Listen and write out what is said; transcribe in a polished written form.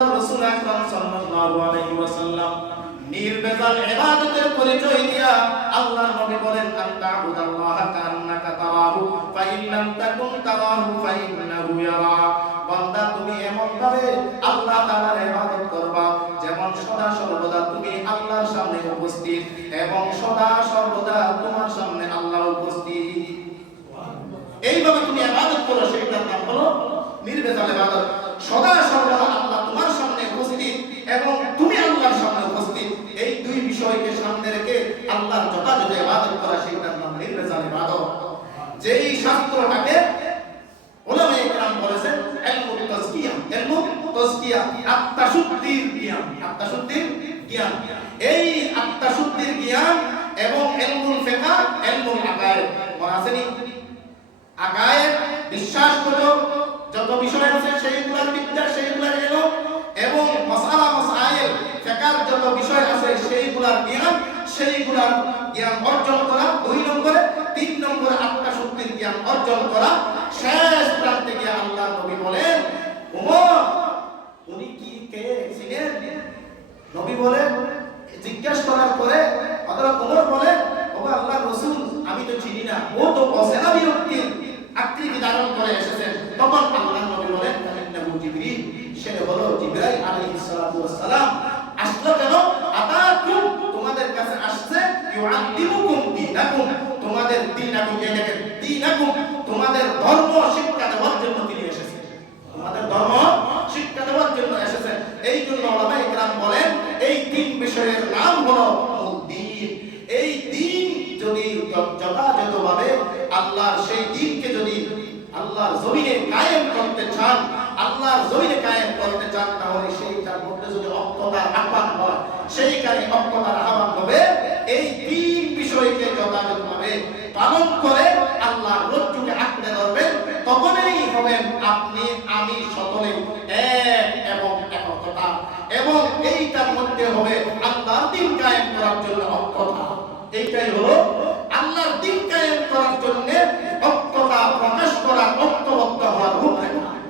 রাসূল আকরাম সাল্লাল্লাহু আলাইহি ওয়াসাল্লাম নির্ভেজাল ইবাদতের পরিচয় দিয়া আল্লাহর নবী বলেন আনতাবুদাল্লাহা কান্নাকা তারাহু ফাইন লাম তাকুন তারাহু ফাইন্নাহু ইয়ারা। বান্দা তুমি এমন ভাবে আল্লাহ তাআলার ইবাদত করবা যেমন সদা সর্বদা তুমি আল্লাহর সামনে উপস্থিত এবং সদা সর্বদা তোমার সামনে আল্লাহ উপস্থিত। এইভাবে তুমি ইবাদত করো, সেটার নাম হলো নির্ভেজাল ইবাদত। সদা সর্বদা আল্লাহ তোমার সামনে উপস্থিত এবং তুমি আল্লাহর সামনে উপস্থিত, এই দুই বিষয়কে সামনে রেখে আল্লাহর যথাযথ ইবাদত করা, সেটার নাম নির্ভেজাল ইবাদত। যেই শাস্ত্রটাকে উলামায়ে কেরাম বলেছেন ইলমুত তাজকিয়া, ইলমুত তাজকিয়া, আত্মশুদ্ধির জ্ঞান, আত্মশুদ্ধির জ্ঞান। এই আত্মশুদ্ধির জ্ঞান এবং ইলমুল ফিকহ, ইলমুল আকায়েদ, মনে আছে নি? আকায়েদ বিশ্বাস করো, যত বিষয় আছে সেইগুলোর বিদ্যা, সেইগুলোর এলো, এবং মাসালা মাসাইল ফিকহের যত বিষয় আছে সেইগুলোর জ্ঞান, সেইগুলোর জ্ঞান অর্জন করা 2 নম্বরে। 3 নম্বরে আত্মশুদ্ধির জ্ঞান অর্জন করা। শেষ প্রান্তে গিয়ে আল্লাহর নবী বলেন, ওমর উনি কি কে ছিলেন? নবী বলেন, জিজ্ঞাসা করার পরে হযরত ওমর বলেন, ও আল্লাহর রাসূল আমি তো চিনি না, ও তো অচেনা ব্যক্তির আকৃতি ধারণ করে এসেছেন। তখন আল্লাহর নবী বলেন, ইন্নাহু জিবরিল, সে হলো জিবরাইল আলাইহিস সালাতু ওয়াস সালাম। আসলো কেন? আতাকুম, তোমাদের কাছে আসছে, ইউআল্লিমুকুম দীনাকুম, তোমাদের দীনাকুম, দেখেন দীনাকুম, তোমাদের ধর্ম শিক্ষা দেওয়ার জন্য তিনি এসেছেন, তোমাদের ধর্ম শিক্ষা দেওয়ার জন্য এসেছেন। এই জন্য উলামায়ে কেরাম বলেন এই 3 বিষয়ের নাম হলো দ্বীন। এই দ্বীন যদি যথাযথভাবে আল্লাহর সেই দ্বীনকে যদি আল্লাহর জমিনে কায়েম করতে চান, আল্লাহর জমিনে কায়েম করতে চান, তাহলে সেইটার মধ্যে যদি অজ্ঞতার আহ্বান হয়, সেইখানে অজ্ঞতার আহ্বান হবে। এই 3 বিষয়কে যথাযথভাবে পালন করে আল্লাহর রজ্জুকে আঁকড়ে ধরবেন, তখনই হবেন আপনি আমি সকলে এক এবং একতা, এবং এইটার মধ্যে হবে আল্লাহর দ্বীন কায়েম করার জন্য অজ্ঞতা। এইটাই হলো